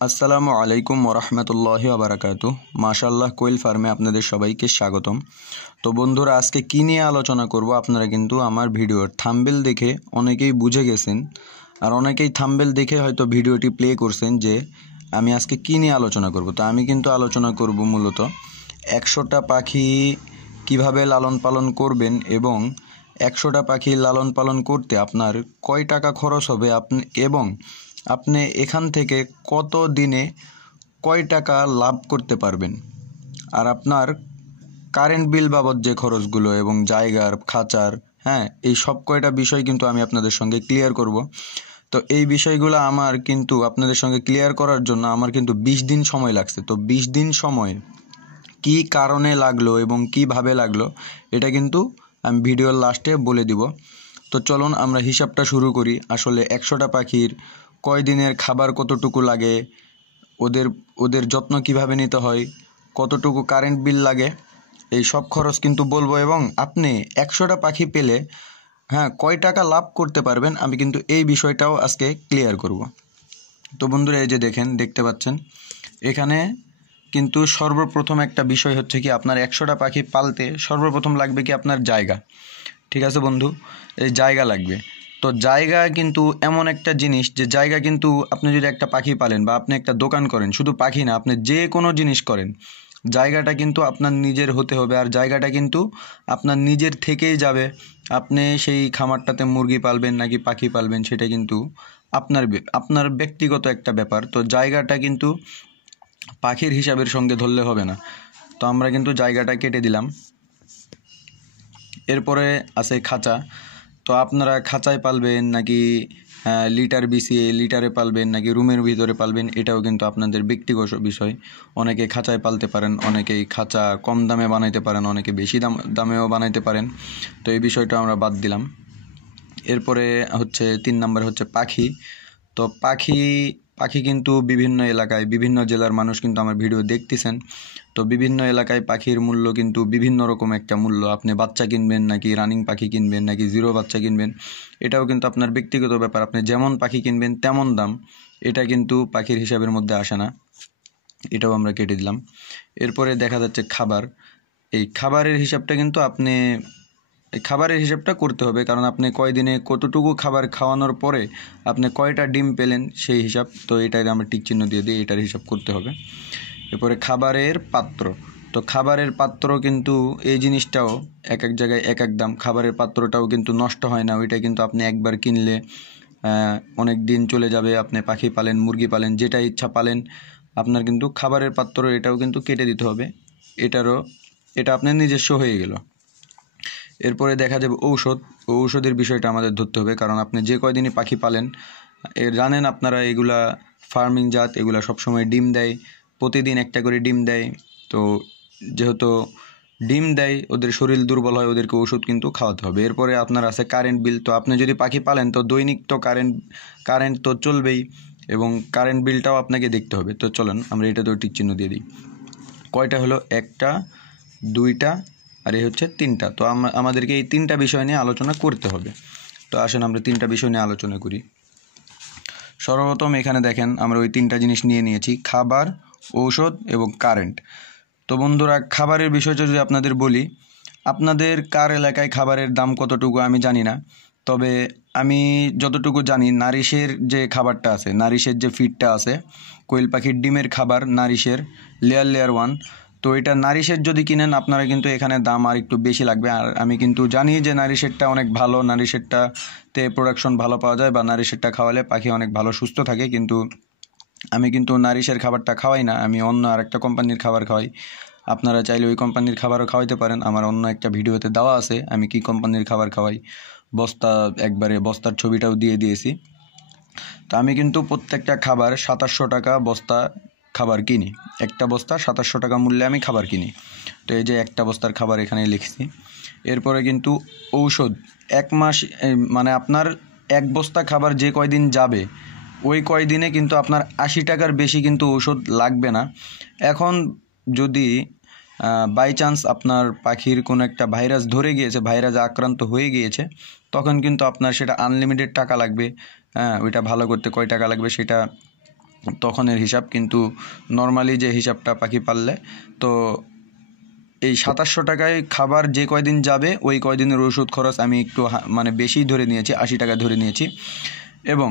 আসসালামু আলাইকুম ওরহমতুল্লাহি ওবারাকাতু। মাশাআল্লাহ কোয়েল ফার্মে আপনাদের সবাইকে স্বাগতম। তো বন্ধুরা, আজকে কী নিয়ে আলোচনা করব আপনারা কিন্তু আমার ভিডিওর থাম্বনেল দেখে অনেকেই বুঝে গেছেন, আর অনেকেই থাম্বনেল দেখে হয়তো ভিডিওটি প্লে করছেন যে আমি আজকে কী নিয়ে আলোচনা করব। তো আমি কিন্তু আলোচনা করব মূলত 100টা পাখি কিভাবে লালন পালন করবেন এবং 100টা পাখি লালন পালন করতে আপনার কয় টাকা খরচ হবে এবং আপনি এখান থেকে কত দিনে কয় টাকা লাভ করতে পারবেন, আর আপনার কারেন্ট বিল বাবদ যে খরচগুলো এবং জায়গার খাঁচার এই সব কয়টা বিষয় কিন্তু আমি আপনাদের সঙ্গে ক্লিয়ার করব। তো এই বিষয়গুলো আমার কিন্তু আপনাদের সঙ্গে ক্লিয়ার করার জন্য আমার কিন্তু 20 দিন সময় লাগছে। তো 20 দিন সময় কি কারণে লাগলো এবং কিভাবে লাগলো এটা কিন্তু আমি ভিডিওর লাস্টে বলে দিব। তো চলুন আমরা হিসাবটা শুরু করি। আসলে 100টা পাখির কয় দিনের খাবার কতটুকু লাগে, ওদের যত্ন কিভাবে নিতে হয়, কতটুকু কারেন্ট বিল লাগে, এই সব খরচ কিন্তু বলবো এবং আপনি 100টা পাখি পেলে কয় টাকা লাভ করতে পারবেন আমি কিন্তু এই বিষয়টাও আজকে ক্লিয়ার করব। তো বন্ধুরা, এই যে দেখতে পাচ্ছেন এখানে কিন্তু সর্বপ্রথম একটা বিষয় হচ্ছে কি, আপনার 100টা পাখি পালতে সর্বপ্রথম লাগবে কি আপনার জায়গা। ঠিক আছে বন্ধু, এই জায়গা লাগবে। তো জায়গা কিন্তু এমন একটা জিনিস যে জায়গা কিন্তু আপনি যদি একটা পাখি পালেন বা আপনি একটা দোকান করেন, শুধু পাখি না আপনি যে কোনো জিনিস করেন, জায়গাটা কিন্তু আপনার নিজের হতে হবে, আর জায়গাটা কিন্তু আপনার নিজের থেকেই যাবে। আপনি সেই খামারটাতে মুরগি পালবেন নাকি পাখি পালবেন সেটা কিন্তু আপনার ব্যক্তিগত একটা ব্যাপার। তো জায়গাটা কিন্তু পাখির হিসাবের সঙ্গে ধরলে হবে না। তো আমরা কিন্তু জায়গাটা কেটে দিলাম। এরপরে আছে খাঁচা। তো আপনারা খাঁচায় পালবেন নাকি লিটার বিছিয়ে লিটারে পালবেন নাকি রুমের ভিতরে পালবেন, এটাও কিন্তু আপনাদের ব্যক্তিগত বিষয়। অনেকে খাঁচায় পালতে পারেন, অনেকেই খাঁচা কম দামে বানাইতে পারেন, অনেকে বেশি দামেও বানাইতে পারেন। তো এই বিষয়টা আমরা বাদ দিলাম। এরপরে হচ্ছে 3 নম্বর হচ্ছে পাখি। তো পাখি কিন্তু বিভিন্ন এলাকায় বিভিন্ন জেলার মানুষ কিন্তু আমার ভিডিও দেখতেছেন। তো বিভিন্ন এলাকায় পাখির মূল্য কিন্তু বিভিন্ন রকম একটা মূল্য। আপনি বাচ্চা কিনবেন নাকি রানিং পাখি কিনবেন নাকি জিরো বাচ্চা কিনবেন, এটাও কিন্তু আপনার ব্যক্তিগত ব্যাপার। আপনি যেমন পাখি কিনবেন তেমন দাম, এটা কিন্তু পাখির হিসাবের মধ্যে আসে না। এটাও আমরা কেটে দিলাম। এরপরে দেখা যাচ্ছে খাবার। এই খাবারের হিসাবটা কিন্তু খাবারের হিসাবটা করতে হবে, কারণ আপনি কয়দিনে কতটুকু খাবার খাওয়ানোর পরে আপনি কয়টা ডিম পেলেন সেই হিসাব। তো এটাকে আমরা টিক চিহ্ন দিয়ে দিই, এটার হিসাব করতে হবে। এরপরে খাবারের পাত্র। তো খাবারের পাত্র কিন্তু এই জিনিসটাও এক এক জায়গায় এক এক দাম। খাবারের পাত্রটাও কিন্তু নষ্ট হয় না, ওইটা কিন্তু আপনি একবার কিনলে অনেক দিন চলে যাবে। আপনি পাখি পালেন, মুরগি পালেন, যেটা ইচ্ছা পালেন, আপনার কিন্তু খাবারের পাত্র এটাও কিন্তু কেটে দিতে হবে। এটা আপনার নিজস্ব হয়ে গেল। এরপরে দেখা যাবে ঔষধের বিষয়টা আমাদের ধরতে হবে, কারণ আপনি যে কয়দিনই পাখি পালেন জানেন আপনারা এগুলা ফার্মিং জাত, এগুলা সবসময় ডিম দেয়, প্রতিদিন একটা করে ডিম দেয়। তো যেহেতু ডিম দেয়, ওদের শরীর দুর্বল হয়, ওদেরকে ওষুধ কিন্তু খাওয়াতে হবে। এরপরে আপনার আছে কারেন্ট বিল। তো আপনি যদি পাখি পালেন তো দৈনিক তো কারেন্ট তো চলবেই, এবং কারেন্ট বিলটাও আপনাকে দেখতে হবে। তো চলেন আমরা এটা তো টিক চিহ্ন দিয়ে দিই। কয়টা হলো? 1টা, 2টা, আর এই হচ্ছে 3টা। তো আমাদেরকে এই 3টা বিষয় নিয়ে আলোচনা করতে হবে। তো আসেন আমরা 3টা বিষয় নিয়ে আলোচনা করি। সর্বপ্রথম এখানে দেখেন আমরা ওই 3টা জিনিস নিয়েছি: খাবার, ঔষধ এবং কারেন্ট। তো বন্ধুরা, খাবারের বিষয়টা যদি আপনাদের বলি, আপনাদের কার এলাকায় খাবারের দাম কতটুকু আমি জানি না, তবে আমি যতটুকু জানি নারিশের যে খাবারটা আছে, নারিশের যে ফিডটা আছে, কোয়েল পাখির ডিমের খাবার নারিশের লেয়ার 1, তো এটা নারিশের যদি কিনেন আপনারা কিন্তু এখানে দাম আর একটু বেশি লাগবে। আর আমি কিন্তু জানি যে নারিশেরটা অনেক ভালো, নারিশেরটাতে প্রোডাকশন ভালো পাওয়া যায়, বা নারিশেরটা খাওয়ালে পাখি অনেক ভালো সুস্থ থাকে। কিন্তু আমি কিন্তু নারিশের খাবারটা খাওয়াই না, আমি অন্য আরেকটা কোম্পানির খাবার খাওয়াই। আপনারা চাইলে ওই কোম্পানির খাবারও খাওয়াইতে পারেন, আমার অন্য একটা ভিডিওতে দেওয়া আছে আমি কি কোম্পানির খাবার খাওয়াই। বস্তার ছবিটাও দিয়ে দিয়েছি। তো আমি কিন্তু প্রত্যেকটা খাবার 2700 টাকা বস্তা খাবার কিনি। একটা বস্তা 2700 টাকা মূল্যে আমি খাবার কিনি। তো এই যে একটা বস্তার খাবার এখানে লিখছি। এরপরে কিন্তু ঔষধ 1 মাস, মানে আপনার 1 বস্তা খাবার যে কয়দিন যাবে ওই কয়দিনে কিন্তু আপনার 80 টাকার বেশি কিন্তু ঔষধ লাগবে না। এখন যদি বাই চান্স আপনার পাখির কোনো একটা ভাইরাস ধরে গিয়েছে, ভাইরাসে আক্রান্ত হয়ে গিয়েছে, তখন কিন্তু আপনার সেটা আনলিমিটেড টাকা লাগবে। ওইটা ভালো করতে কয় টাকা লাগবে সেটা তখনের হিসাব, কিন্তু নর্মালি যে হিসাবটা পাখি পাললে, তো এই 2700 টাকায় খাবার যে কয়দিন যাবে ওই কয়দিনের ওষুধ খরচ আমি একটু মানে বেশি ধরে নিয়েছি, 80 টাকা ধরে নিয়েছি। এবং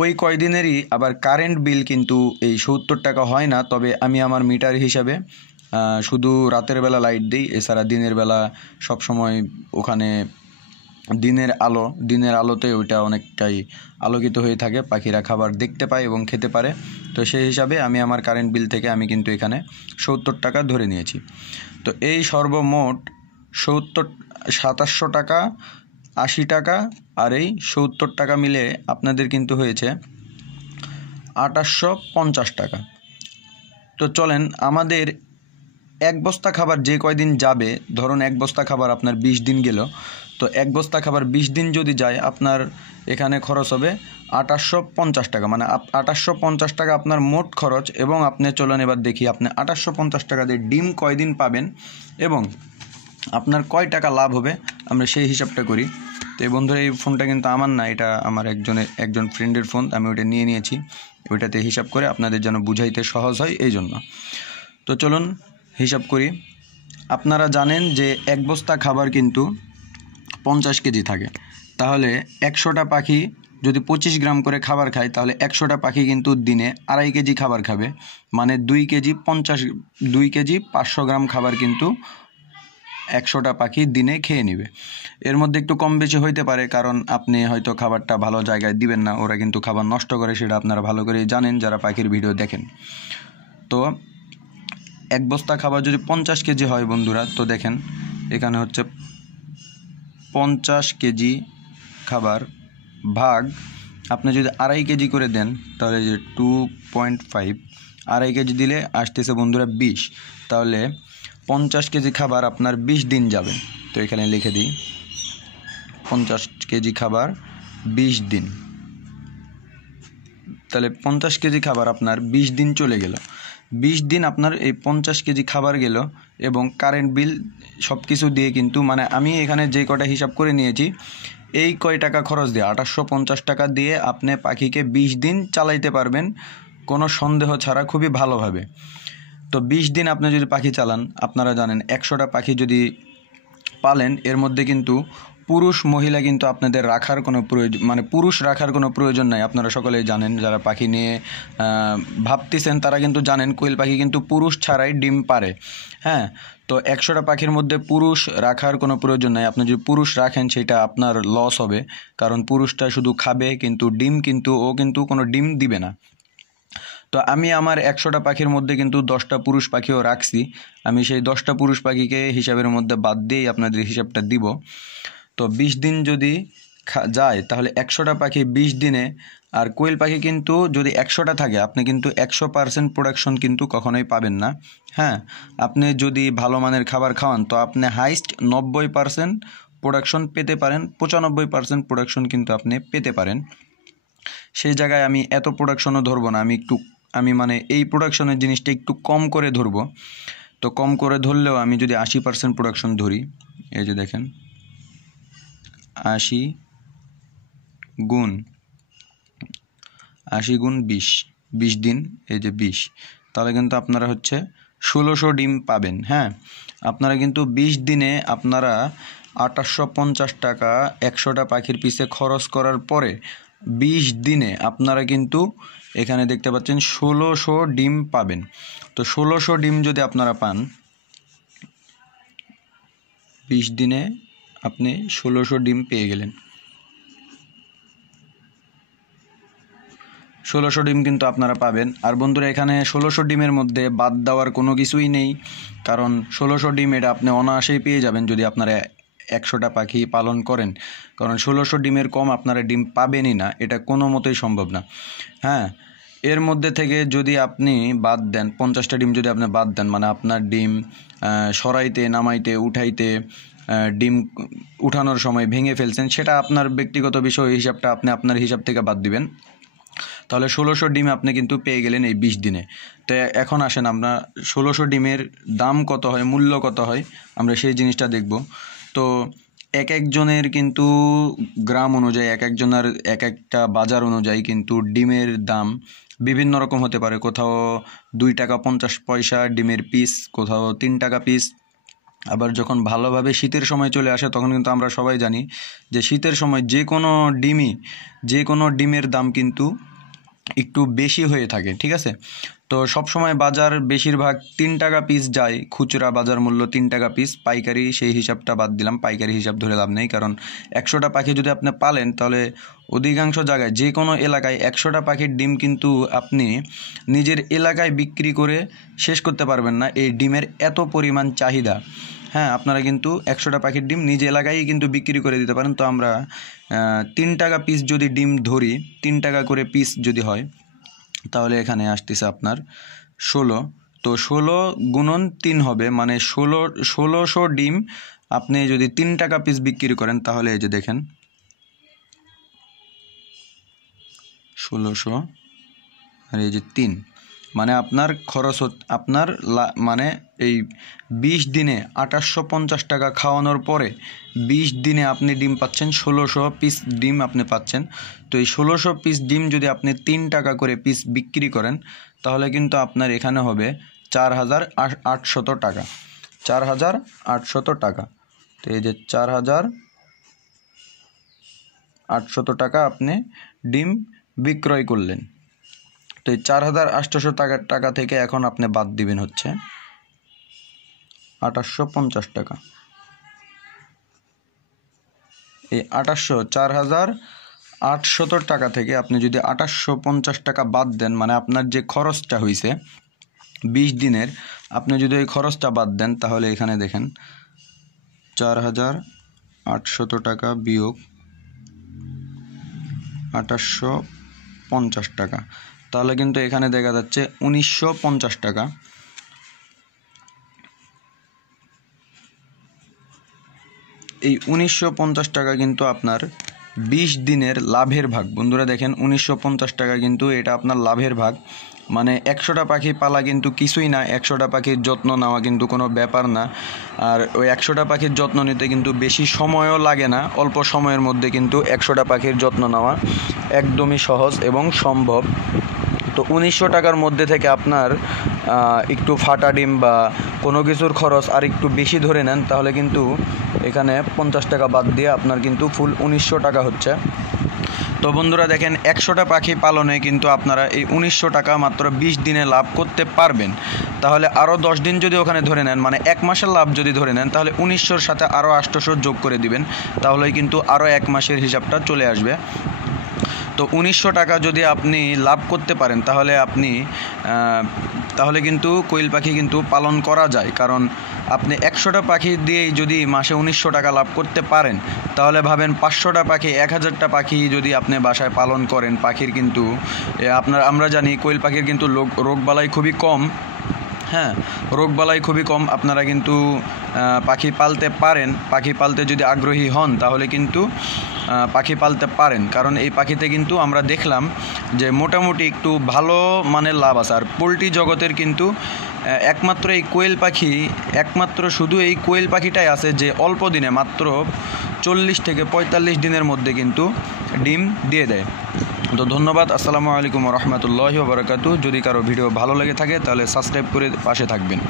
ওই কয়দিনেরই আবার কারেন্ট বিল কিন্তু এই 70 টাকা হয় না, তবে আমি আমার মিটার হিসাবে শুধু রাতের বেলা লাইট দিই, এছাড়া দিনের বেলা সবসময় ওখানে দিনের আলোতে ওইটা অনেকটাই আলোকিত হয়ে থাকে, পাখিরা খাবার দেখতে পায় এবং খেতে পারে। তো সেই হিসাবে আমি আমার কারেন্ট বিল থেকে আমি কিন্তু এখানে 70 টাকা ধরে নিয়েছি। তো এই সর্বমোট 2700 টাকা, 80 টাকা আর এই 70 টাকা মিলে আপনাদের কিন্তু হয়েছে 2850 টাকা। তো চলেন, আমাদের এক বস্তা খাবার যে কয়দিন যাবে, ধরুন এক বস্তা খাবার আপনার 20 দিন গেল, তো এক বস্তা খাবার 20 দিন যদি যায় আপনার এখানে খরচ হবে 2850 টাকা, মানে 2850 টাকা আপনার মোট খরচ। এবং আপনি চলেন এবার দেখি আপনি 2850 টাকা দিয়ে ডিম কয়দিন পাবেন এবং আপনার কয় টাকা লাভ হবে, আমরা সেই হিসাবটা করি। তো এই বন্ধুরা, এই ফোনটা কিন্তু আমার না, এটা আমার একজন ফ্রেন্ডের ফোন, আমি ওইটা নিয়ে নিয়েছি, ওইটাতে হিসাব করে আপনাদের যেন বুঝাইতে সহজ হয় এই জন্য। তো চলুন হিসাব করি। আপনারা জানেন যে এক বস্তা খাবার কিন্তু 50 কেজি থাকে, তাহলে 100টা পাখি যদি 25 গ্রাম করে খাবার খায়, তাহলে 100টা পাখি কিন্তু দিনে 2.5 কেজি খাবার খাবে, মানে 2 কেজি 500 গ্রাম খাবার কিন্তু 100টা পাখি দিনে খেয়ে নেবে। এর মধ্যে একটু কম বেশি হইতে পারে, কারণ আপনি হয়তো খাবারটা ভালো জায়গায় দিবেন না, ওরা কিন্তু খাবার নষ্ট করে, সেটা আপনারা ভালো করেই জানেন যারা পাখির ভিডিও দেখেন। তো এক বস্তা খাবার যদি 50 কেজি হয় বন্ধুরা, তো দেখেন এখানে হচ্ছে 50 কেজি খাবার ভাগ আপনি যদি 2.5 কেজি করে দেন, তাহলে যে 2.5, 2.5 কেজি দিলে আসতেছে বন্ধুরা 20, তাহলে 50 কেজি খাবার আপনার 20 দিন যাবে। তো এখানে লিখে দিই 50 কেজি খাবার 20 দিন, তাহলে 50 কেজি খাবার আপনার 20 দিন চলে গেল। 20 দিন আপনার এই 50 কেজি খাবার গেল এবং কারেন্ট বিল সব কিছু দিয়ে কিন্তু, মানে আমি এখানে যে কটা হিসাব করে নিয়েছি, এই কয় টাকা খরচ দিয়ে 2850 টাকা দিয়ে আপনি পাখিকে 20 দিন চালাইতে পারবেন কোনো সন্দেহ ছাড়া, খুবই ভালোভাবে। তো 20 দিন আপনি যদি পাখি চালান, আপনারা জানেন 100টা পাখি যদি পালেন, এর মধ্যে কিন্তু পুরুষ মহিলা কিন্তু আপনাদের রাখার কোনো প্রয়োজন, মানে পুরুষ রাখার কোনো প্রয়োজন নাই। আপনারা সকলেই জানেন, যারা পাখি নিয়ে ভাবতেছেন তারা কিন্তু জানেন কোয়েল পাখি কিন্তু পুরুষ ছাড়াই ডিম পারে। হ্যাঁ, তো 100টা পাখির মধ্যে পুরুষ রাখার কোনো প্রয়োজন নাই। আপনি যদি পুরুষ রাখেন সেটা আপনার লস হবে, কারণ পুরুষটা শুধু খাবে, কিন্তু ডিম কিন্তু ও কিন্তু কোনো ডিম দিবে না। তো আমি আমার 100টা পাখির মধ্যে কিন্তু 10টা পুরুষ পাখিও রাখছি, আমি সেই 10টা পুরুষ পাখিকে হিসাবের মধ্যে বাদ দিয়েই আপনাদের হিসাবটা দিব। তো 20 দিন যদি যায় তাহলে 100টা পাখি 20 দিনে, আর কোয়েল পাখি কিন্তু যদি 100টা থাকে আপনি কিন্তু 100% প্রোডাকশন কিন্তু কখনোই পাবেন না। হ্যাঁ, আপনি যদি ভালো মানের খাবার খাওয়ান তো আপনি হাইস্ট 90% প্রোডাকশন পেতে পারেন, 95% প্রোডাকশন কিন্তু আপনি পেতে পারেন। সেই জায়গায় আমি এত প্রোডাকশনও ধরবো না, আমি মানে এই প্রোডাকশনের জিনিসটা একটু কম করে ধরবো। তো কম করে ধরলেও আমি যদি 80% প্রোডাকশন ধরি, এই যে দেখেন 80 গুণ 20 দিন, এই যে 20, তাহলে কিন্তু আপনারা হচ্ছে 1600 ডিম পাবেন। হ্যাঁ, আপনারা কিন্তু 20 দিনে আপনারা 2850 টাকা 100টা পাখির পিছে খরচ করার পরে 20 দিনে আপনারা কিন্তু এখানে দেখতে পাচ্ছেন 1600 ডিম পাবেন। তো 1600 ডিম যদি আপনারা পান, 20 দিনে আপনি 1600 ডিম পেয়ে গেলেন। 1600 ডিম কিন্তু আপনারা পাবেন। আর বন্ধুরা, এখানে 1600 ডিমের মধ্যে বাদ দেওয়ার কোনো কিছুই নেই, কারণ 1600 ডিম এটা আপনি অনায়াসেই পেয়ে যাবেন যদি আপনারা 100টা পাখি পালন করেন, কারণ 1600 ডিমের কম আপনারা ডিম পাবেনই না, এটা কোনো মতেই সম্ভব না। হ্যাঁ, এর মধ্যে থেকে যদি আপনি বাদ দেন 50টা ডিম, যদি আপনি বাদ দেন, মানে আপনার ডিম সরাইতে, নামাইতে, উঠাইতে, ডিম উঠানোর সময় ভেঙে ফেলছেন, সেটা আপনার ব্যক্তিগত বিষয়, হিসাবটা আপনি আপনার হিসাব থেকে বাদ দিবেন, তাহলে 1600 ডিম আপনি কিন্তু পেয়ে গেলেন এই 20 দিনে। তো এখন আসেন আমরা 1600 ডিমের দাম কত হয়, মূল্য কত হয়, আমরা সেই জিনিসটা দেখব। তো এক একজনের কিন্তু গ্রাম অনুযায়ী, এক একজনের এক একটা বাজার অনুযায়ী কিন্তু ডিমের দাম বিভিন্ন রকম হতে পারে, কোথাও 2 টাকা 50 পয়সা ডিমের পিস, কোথাও 3 টাকা পিস। আবার যখন ভালোভাবে শীতের সময় চলে আসে তখন কিন্তু আমরা সবাই জানি যে শীতের সময় যে কোনো ডিমের দাম কিন্তু একটু বেশি হয়ে থাকে, ঠিক আছে। তো সব সময় বাজার বেশিরভাগ 3 টাকা পিস যায়, খুচরা বাজার মূল্য 3 টাকা পিস, পাইকারি সেই হিসাবটা বাদ দিলাম, পাইকারি হিসাব ধরে লাভ নেই, কারণ 100টা পাখি যদি আপনি পালেন তাহলে অধিকাংশ জায়গায় যে কোনো এলাকায় 100টা পাখির ডিম কিন্তু আপনি নিজের এলাকায় বিক্রি করে শেষ করতে পারবেন না, এই ডিমের এত পরিমাণ চাহিদা। হ্যাঁ, আপনারা কিন্তু 100টা পাখির ডিম নিজ এলাকায় কিন্তু বিক্রি করে দিতে পারেন। তো আমরা 3 টাকা পিস যদি ডিম ধরি, 3 টাকা করে পিস যদি হয়, তাহলে এখানে আসতেছে আপনার 16। তো 16 গুণন 3 হবে, মানে 1600 ডিম আপনি যদি 3 টাকা পিস বিক্রি করেন, তাহলে এই যে দেখেন 1600 আর এই যে 3, মানে আপনার খরচ আপনার মানে এই 20 দিনে 2850 টাকা খাওয়ানোর পরে 20 দিনে আপনি ডিম পাচ্ছেন 1600 পিস ডিম আপনি পাচ্ছেন। তো এই 1600 পিস ডিম যদি আপনি 3 টাকা করে পিস বিক্রি করেন, তাহলে কিন্তু আপনার এখানে হবে 4800 টাকা, 4800 টাকা। তো এই যে 4800 টাকা আপনি ডিম বিক্রয় করলেন। তো এই 4800 টাকা থেকে এখন আপনি বাদ দিবেন হচ্ছে 2850 টাকা। এই 4800 টাকা থেকে আপনি যদি 2850 টাকা বাদ দেন, মানে আপনার যে খরচটা হয়েছে 20 দিনের, আপনি যদি ওই খরচটা বাদ দেন, তাহলে এখানে দেখেন 4800 টাকা বিয়োগ 2850 টাকা, তাহলে কিন্তু এখানে দেখা যাচ্ছে 1950 টাকা। এই 1950 টাকা কিন্তু আপনার 20 দিনের লাভের ভাগ। বন্ধুরা দেখেন 1950 টাকা কিন্তু এটা আপনার লাভের ভাগ, মানে 100টা পাখি পালা কিন্তু কিছুই না, 100টা পাখির যত্ন নেওয়া কিন্তু কোনো ব্যাপার না। আর ওই 100টা পাখির যত্ন নিতে কিন্তু বেশি সময়ও লাগে না, অল্প সময়ের মধ্যে কিন্তু 100টা পাখির যত্ন নেওয়া একদমই সহজ এবং সম্ভব। তো 1900 টাকার মধ্যে থেকে আপনার একটু ফাটা ডিম বা কোনো কিছুর খরচ আর একটু বেশি ধরে নেন, তাহলে কিন্তু এখানে 50 টাকা বাদ দিয়ে আপনার কিন্তু ফুল 1900 টাকা হচ্ছে। তো বন্ধুরা দেখেন 100টা পাখি পালনে কিন্তু আপনারা এই 1900 টাকা মাত্র 20 দিনে লাভ করতে পারবেন। তাহলে আরও 10 দিন যদি ওখানে ধরে নেন, মানে 1 মাসের লাভ যদি ধরে নেন, তাহলে 1900-র সাথে আরও 800 যোগ করে দিবেন, তাহলেই কিন্তু আরও 1 মাসের হিসাবটা চলে আসবে। তো 1900 টাকা যদি আপনি লাভ করতে পারেন, তাহলে কিন্তু কোয়েল পাখি কিন্তু পালন করা যায়, কারণ আপনি 100টা পাখি দিয়েই যদি মাসে 1900 টাকা লাভ করতে পারেন, তাহলে ভাবেন 500টা পাখি 1000টা পাখি যদি আপনি বাসায় পালন করেন, পাখির কিন্তু আমরা জানি কোয়েল পাখির কিন্তু রোগবালাই খুবই কম। হ্যাঁ, রোগবালাই খুবই কম, আপনারা কিন্তু পাখি পালতে পারেন। পাখি পালতে যদি আগ্রহী হন তাহলে কিন্তু পাখি পালতে পারেন, কারণ এই পাখিতে কিন্তু আমরা দেখলাম যে মোটামুটি একটু ভালো মানের লাভ আছে। আর পোলট্রি জগতের কিন্তু শুধু এই কোয়েল পাখিটাই আছে যে অল্প দিনে মাত্র 40 থেকে 45 দিনের মধ্যে কিন্তু ডিম দিয়ে দেয়। তো ধন্যবাদ। আসসালামু আলাইকুম ওয়া রাহমাতুল্লাহি ওয়া বারাকাতুহু। যদি কারো ভিডিও ভালো লেগে থাকে তাহলে সাবস্ক্রাইব করে পাশে থাকবেন।